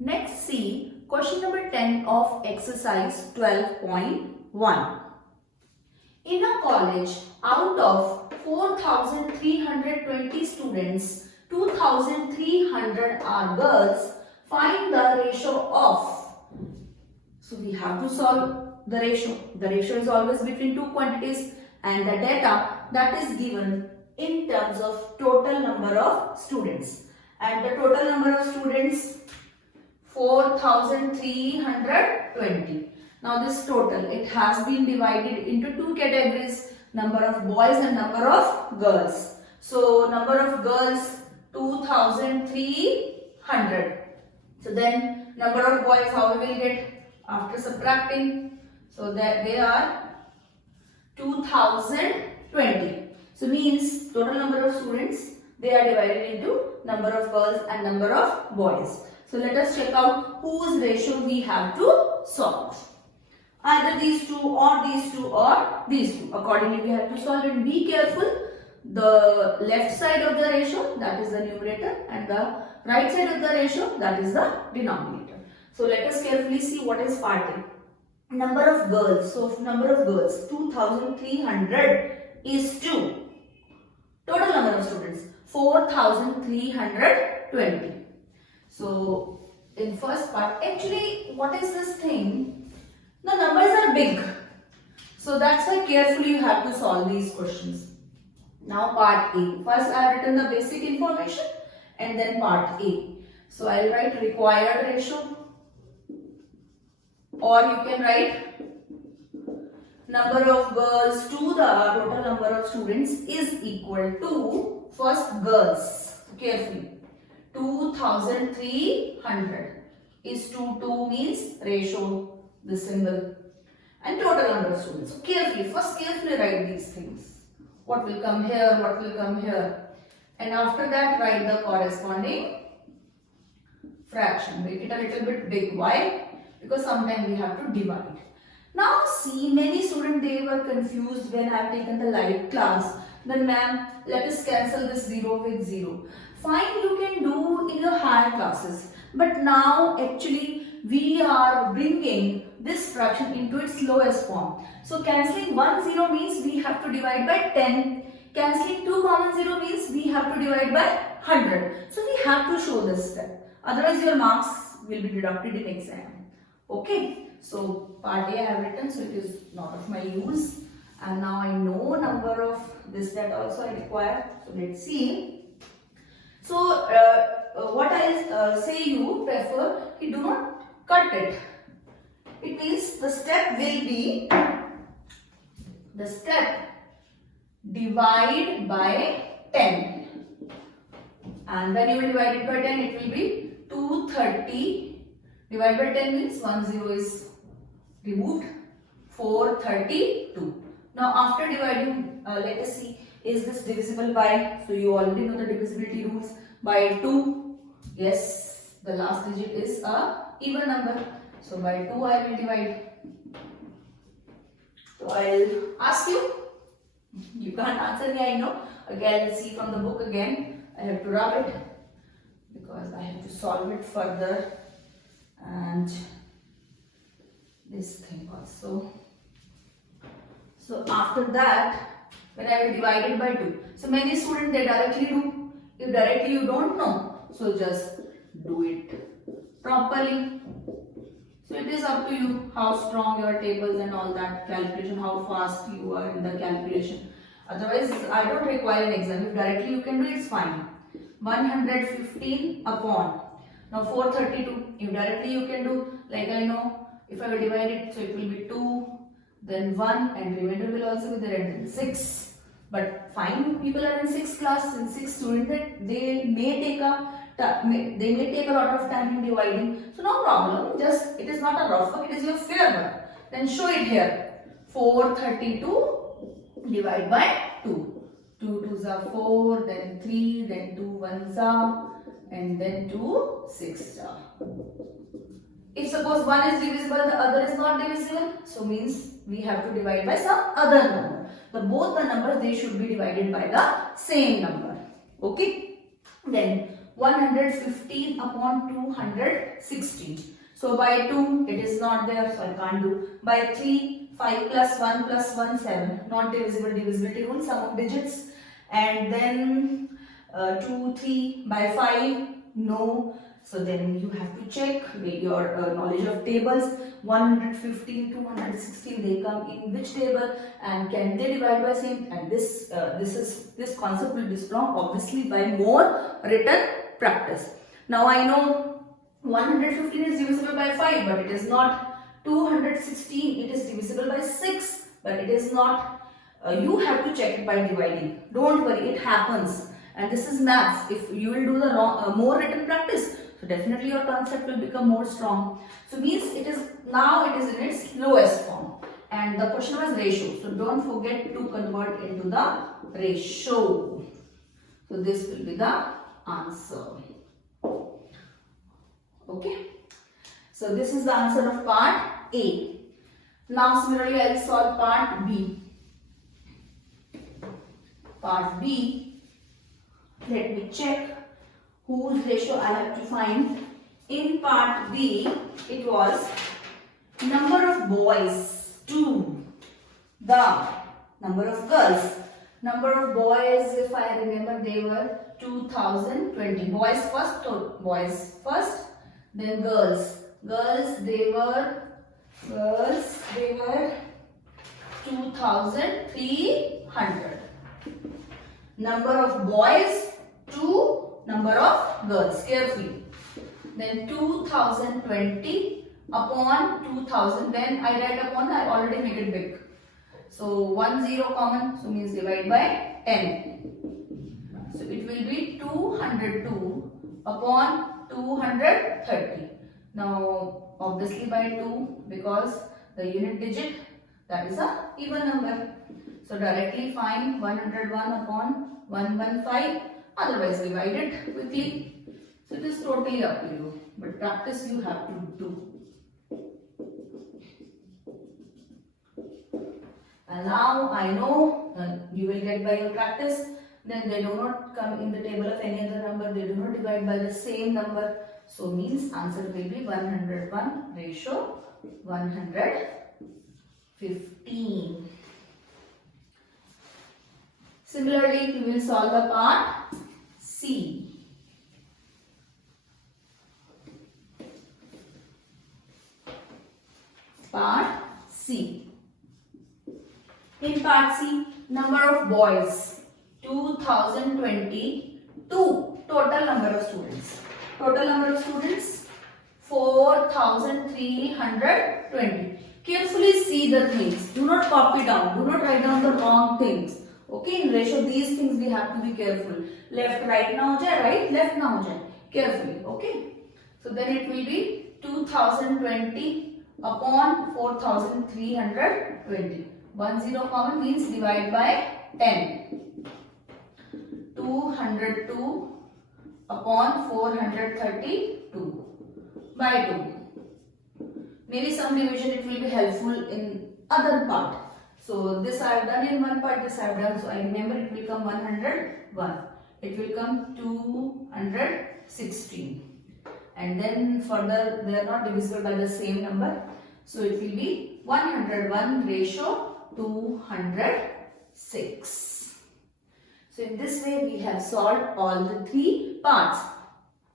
Next, see question number 10 of exercise 12.1. In a college, out of 4,320 students, 2,300 are girls. Find the ratio of. So we have to solve the ratio. The ratio is always between two quantities, and the data that is given in terms of total number of students. And the total number of students 4,320. Now this total, it has been divided into two categories, number of boys and number of girls. So number of girls 2,300. So then number of boys, how we will get after subtracting? So that they are 2,020. So means total number of students, they are divided into number of girls and number of boys. So let us check out whose ratio we have to solve. Either these two or these two or these two. Accordingly we have to solve it. Be careful. The left side of the ratio, that is the numerator, and the right side of the ratio, that is the denominator. So let us carefully see what is part A. Number of girls. So number of girls 2,300 is to total number of students 4,320. So in first part, actually what is this thing? The numbers are big. So that's why carefully you have to solve these questions. Now part A. First I have written the basic information and then part A. So I will write required ratio, or you can write number of girls to the total number of students is equal to first girls. Carefully. 2,300 is to 2 means ratio, the symbol, and total number of students. So carefully write these things. What will come here, what will come here, and after that write the corresponding fraction. Make it a little bit big. Why? Because sometimes we have to divide. Now see, many students, they were confused when I have taken the live class. Then ma'am, let us cancel this 0 with 0. Fine, you can do in your higher classes. But now actually we are bringing this fraction into its lowest form. So cancelling 1 0 means we have to divide by 10. Cancelling 2 common 0 means we have to divide by 100. So we have to show this step. Otherwise your marks will be deducted in exam. Okay. So part A I have written, so it is not of my use. And now I know number of this, that also I require. So let's see. So what I say you prefer, you do not cut it. It means the step will be, the step divide by 10. And when you will divide it by 10, it will be 230. Divide by 10 means 1 0 is removed. 432. Now after dividing, let us see, is this divisible by? So you already know the divisibility rules. By 2. Yes, the last digit is a even number. So by 2 I will divide. So I will ask you. You can't answer me, I know. Again, let's see from the book again. I have to rub it because I have to solve it further. And this thing also. So after that, when I will divide it by 2. So many students, they directly do. If directly you don't know, so just do it properly. So it is up to you how strong your tables and all that calculation, how fast you are in the calculation. Otherwise, I don't require an exam. If directly you can do it, it's fine. 115 upon. Now 432. If directly you can do, like I know, if I will divide it, so it will be 2, then 1, and remainder will also be there, and then 6. But fine, people are in 6th class, in 6th student, they may take a lot of time in dividing. So no problem. Just, it is not a rough work, it is your fair work. Then show it here. 432 divide by 2. 2 2s are 4, then 3, then 2 1s are, and then 2 6s are. If suppose one is divisible, the other is not divisible, so means we have to divide by some other number. Both the numbers, they should be divided by the same number. Okay. Then 115 upon 216. So by 2 it is not there, so I can't do. By 3, 5 plus 1, 7. Not divisible, divisibility rule, sum of digits. And then 2, 3 by 5, no. So then you have to check your knowledge of tables. 115, 216, they come in which table and can they divide by same? And this concept will be strong obviously by more written practice. Now I know 115 is divisible by 5, but it is not. 216, it is divisible by 6, but it is not. You have to check it by dividing. Don't worry, it happens. And this is maths. If you will do the more written practice, so definitely your concept will become more strong. So means it is in its lowest form. And the question was ratio. So don't forget to convert into the ratio. So this will be the answer. Okay. So this is the answer of part A. Now similarly I will solve part B. Part B, let me check whose ratio I have to find. In part B, it was number of boys to the number of girls. Number of boys, if I remember, they were 2020. Boys first, then girls. Girls, they were 2,300. Number of boys to number of girls, carefully. Then 2020 upon 2000. When I write upon, I already make it big. So 1 0 common, so means divide by 10. So it will be 202 upon 230. Now obviously by 2, because the unit digit, that is a even number. So directly find 101 upon 115, otherwise divide it quickly. So it is totally up to you, but practice you have to do. And now I know you will get by your practice. Then they do not come in the table of any other number, they do not divide by the same number. So means answer will be 101 ratio 115. Similarly, we will solve the part C. Part C. In part C, number of boys 2022. Total number of students. Total number of students 4,320. Carefully see the things. Do not copy down. Do not write down the wrong things. Okay, in ratio these things we have to be careful. Left right na ho jaye, right left na ho jaye. Carefully. Okay. So then it will be 2020 upon 4,320. 1 0 common means divide by 10. 202 upon 432 by 2. Maybe some division it will be helpful in other part. So this I have done in one part, this I have done. So I remember it will come 101. It will come 216. And then further they are not divisible by the same number. So it will be 101 ratio 206. So in this way we have solved all the 3 parts.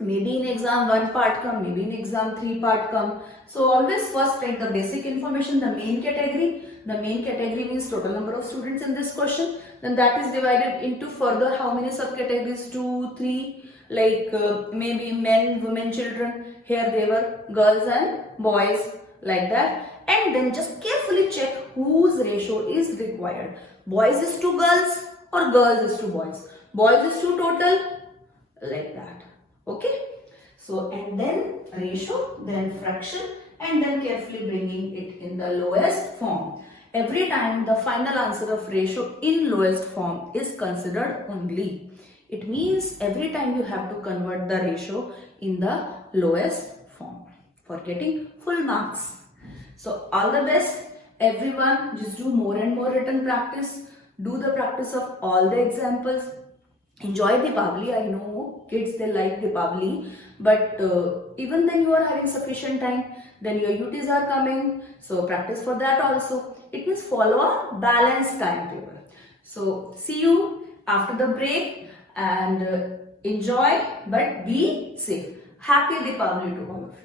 Maybe in exam 1 part come, maybe in exam 3 part come. So always first take the basic information, the main category. The main category means total number of students in this question. Then that is divided into further how many subcategories, 2, 3, like maybe men, women, children. Here they were girls and boys, like that. And then just carefully check whose ratio is required. Boys is to girls or girls is to boys. Boys is to total, like that. Okay. So and then ratio, then fraction, and then carefully bringing it in the lowest form. Every time the final answer of ratio in lowest form is considered only. It means every time you have to convert the ratio in the lowest form for getting full marks. So all the best everyone, just do more and more written practice. Do the practice of all the examples. Enjoy Deepavali. I know kids, they like Deepavali, but even then you are having sufficient time. Then your UTs are coming, so practice for that also. It means follow a balanced timetable. So see you after the break, and enjoy, but be safe. Happy Deepavali to all of you.